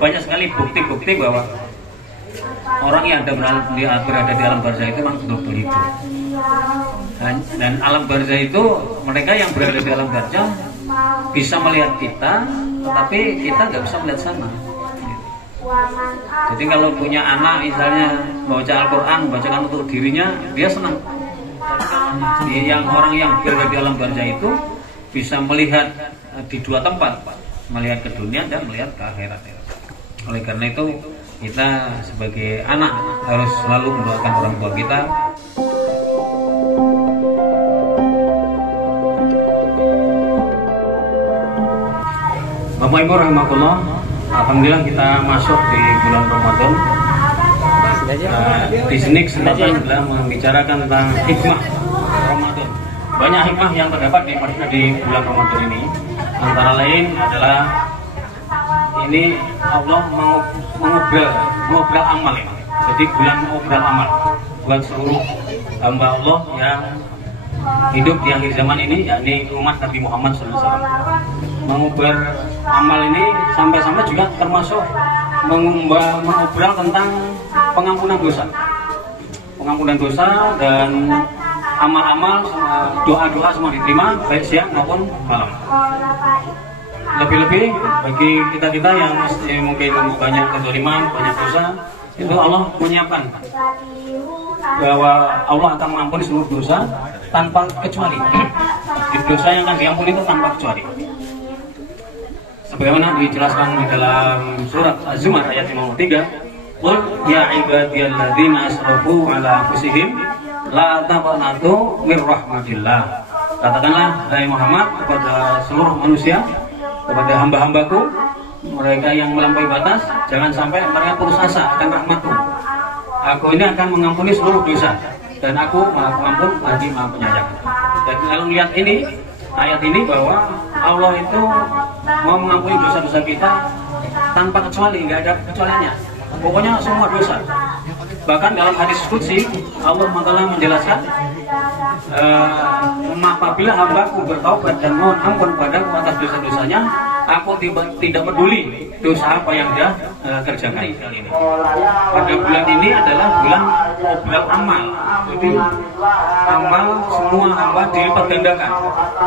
banyak sekali bukti-bukti bahwa orang yang berada di alam barzah itu memang betul-betul hidup. Dan alam barzah itu, mereka yang berada di alam barzah bisa melihat kita, tetapi kita nggak bisa melihat sana. Jadi kalau punya anak misalnya baca Al-Quran, membacakan untuk dirinya, dia senang. Yang orang yang berada di alam barzah itu bisa melihat di dua tempat, melihat ke dunia dan melihat ke akhirat. Oleh karena itu kita sebagai anak harus selalu mendoakan orang tua kita. Bapak Ibu rahimahullah, alhamdulillah kita masuk di bulan Ramadan. Di sini kesempatan adalah membicarakan tentang hikmah Ramadan. Banyak hikmah yang terdapat di bulan Ramadan ini. Antara lain adalah ini Allah mengobral amal ini. Jadi bulan mengobral amal buat seluruh hamba Allah yang hidup di akhir zaman ini, yakni umat Nabi Muhammad SAW. Mengubah amal ini sampai-sampai juga termasuk mengubah tentang pengampunan dosa dan amal-amal, doa-doa semua diterima baik siang maupun malam. Lebih-lebih bagi kita-kita yang mungkin banyak kezaliman, banyak dosa, itu Allah menyiapkan bahwa Allah akan mengampuni seluruh dosa tanpa kecuali. Dosa yang akan diampuni itu tanpa kecuali. Sebagaimana dijelaskan di dalam surat Az-Zumar ayat 53, "Qul ya ibadiyalladzina asrafu ala anfusihim la taqnatu mir rahmatillah." Katakanlah hai Muhammad kepada seluruh manusia, kepada hamba-hambaku, mereka yang melampaui batas, jangan sampai mereka putus asa akan rahmatku. Aku ini akan mengampuni seluruh dosa dan aku maha pengampun lagi maha penyayang. Jadi kalau lihat ini ayat ini bahwa Allah itu mau mengampuni dosa-dosa kita tanpa kecuali, nggak ada kecualiannya. Pokoknya semua dosa. Bahkan dalam hadis qudsi Allah SWT menjelaskan, apabila hambaku bertaubat dan mohon ampun padaku atas dosa-dosanya, aku tidak peduli dosa apa yang dia kerjakan. Pada bulan ini adalah bulan obral amal. Jadi amal semua hamba dilipat gandakan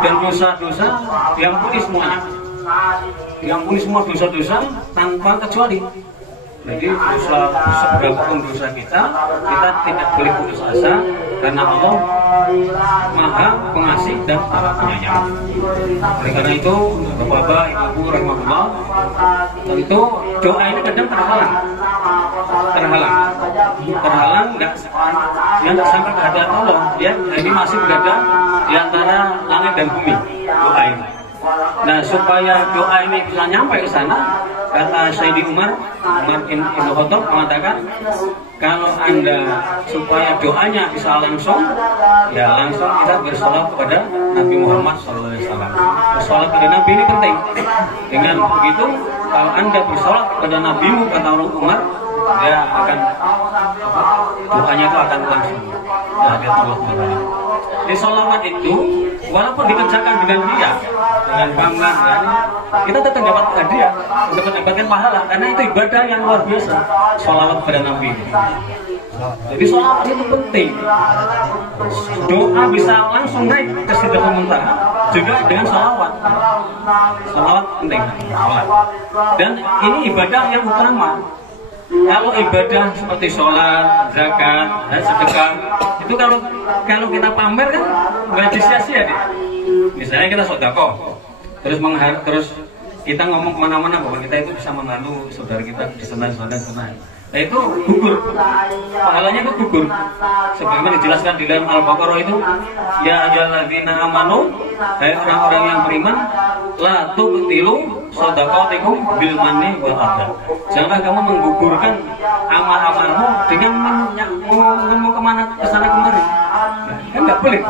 dan dosa-dosa diampuni semuanya. Diampuni semua dosa-dosa tanpa kecuali. Jadi seberapapun dosa kita tidak boleh putus asa karena Allah Maha Pengasih dan Maha Penyayang. Oleh karena itu, Bapak, Ibu, rahimahullah, tentu doa ini kadang terhalang, nggak sampai ke hadirat Allah. Ya, ini masih berada di antara langit dan bumi. Doa ini. Nah, supaya doa ini bisa nyampe ke sana, kata Sayyidi Umar bin Khattab mengatakan, kalau Anda supaya doanya bisa langsung, ya langsung kita bersalawat kepada Nabi Muhammad SAW. Bersalawat kepada Nabi ini penting. Dengan begitu, kalau Anda bersalawat kepada Nabimu, kata Umar, dia akan doanya itu akan langsung. Di salawat itu, walaupun dikerjakan dengan dia, dengan bangga, kita tetap dapat hadiah, untuk mendapatkan pahala, karena itu ibadah yang luar biasa. Salawat kepada Nabi. Jadi salawat itu penting. Doa bisa langsung naik ke sidratul muntaha juga dengan salawat. Salawat penting. Dan ini ibadah yang utama. Kalau ibadah seperti sholat, zakat, dan sedekah, itu kalau kita pamer kan nggak sia-sia deh. Misalnya kita sedekah, terus kita ngomong kemana-mana bahwa kita itu bisa membantu saudara kita di sana. Nah itu gugur, pahalanya itu gugur. Sebagaimana dijelaskan di dalam Al-Baqarah itu, ya ayyuhalladzina amanu, hai orang-orang yang beriman, la tubtilu shadaqatikum bil manni wal adha. Janganlah kamu menggugurkan amal-amalmu dengan ngomong kemana kesana kemari. Kan nggak boleh.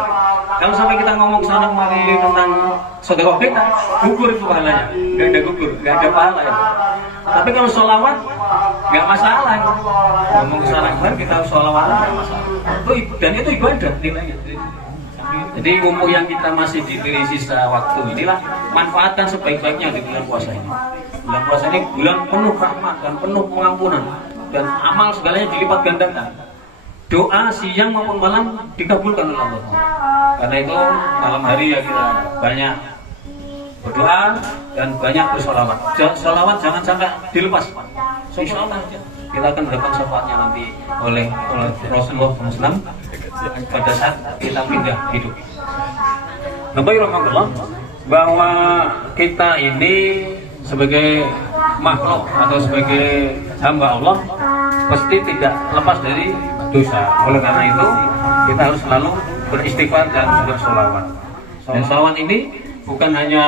Kalau sampai kita ngomong kesana kemari tentang sedekah kita, gugur itu pahalanya. Nggak ada gugur, nggak ada pahala ya. Tapi kalau sholawat nggak masalah. Ngomong kesana kemari kita sholawat nggak masalah. Dan itu ibadah nilainya. Jadi mumpung yang kita masih diberi sisa waktu inilah, manfaatkan sebaik-baiknya di bulan puasa ini. Bulan puasa ini bulan penuh rahmat dan penuh pengampunan, dan amal segalanya dilipat gandakan. Doa siang maupun malam dikabulkan oleh Allah. Karena itu malam hari ya kita banyak berdoa dan banyak bersolawat. Solawat jangan sampai dilepas. Insya Allah kita akan mendapat syafaatnya nanti oleh Rasulullah SAW pada saat kita pindah hidup. Bapak Rahmatullah, bahwa kita ini sebagai makhluk atau sebagai hamba Allah pasti tidak lepas dari dosa. Oleh karena itu kita harus selalu beristighfar dan bersolawat. Dan solawat ini bukan hanya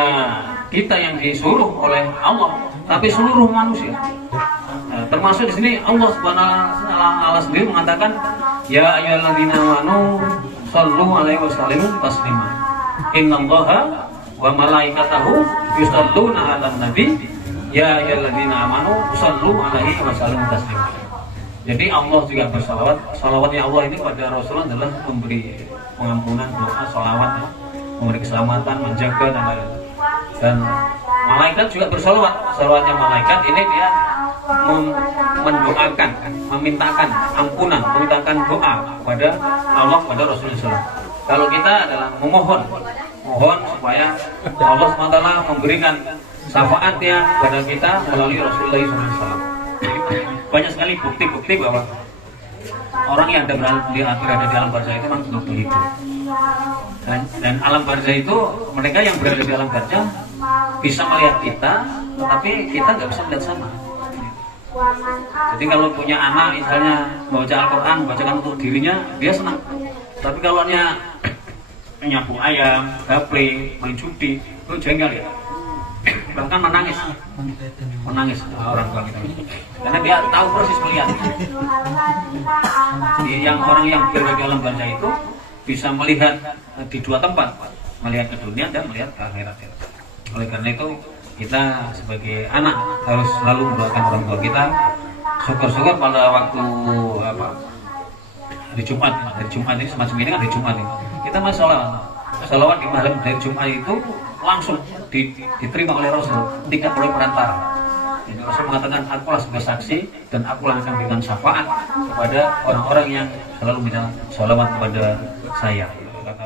kita yang disuruh oleh Allah, tapi seluruh manusia. Nah, termasuk di sini Allah Subhanahu wa taala sendiri mengatakan, ya ayyuhalladzina amanu shallu alaihi wasallimu taslima. Innallaha wa malaikatahu yusholluna 'alan nabi ya ayyuhalladzina amanu shallu alaihi wasallimu taslima. Jadi Allah juga bersalawat. Salawatnya Allah ini pada Rasulullah adalah memberi pengampunan, doa, salawat, memberi keselamatan, menjaga dan lain-lain. Dan malaikat juga bersalawat. Salawatnya malaikat ini dia mendoakan, memintakan ampunan, memintakan doa kepada Allah, kepada Rasulullah SAW. Kalau kita adalah mohon supaya Allah SWT memberikan syafaatnya kepada kita melalui Rasulullah SAW. Banyak sekali bukti-bukti bahwa orang yang berada di alam barzah itu memang betul-betul hidup. Dan alam barzah itu, mereka yang berada di alam barzah bisa melihat kita, tetapi kita nggak bisa melihat sama. Jadi kalau punya anak misalnya membaca Al-Quran, membacakan untuk dirinya, dia senang. Tapi kalau nyapu ayam, gaple, main judi, itu jengkel ya. Bahkan menangis orang tua kita, karena dia tahu persis melihat. Yang orang yang berada di alam barzah itu bisa melihat di dua tempat, melihat ke dunia dan melihat ke akhirat. Oleh karena itu kita sebagai anak harus selalu mendoakan orang tua kita. Syukur-syukur pada waktu hari Jumat ini semacam ini kan hari Jumat ini kita masih salawat di malam dari Jumat itu langsung diterima oleh Rasul, tidak oleh perantara. Jadi Rasul mengatakan, akulah sebagai saksi dan akulah akan memberikan syafaat kepada orang-orang yang selalu minta salawat kepada saya. Kata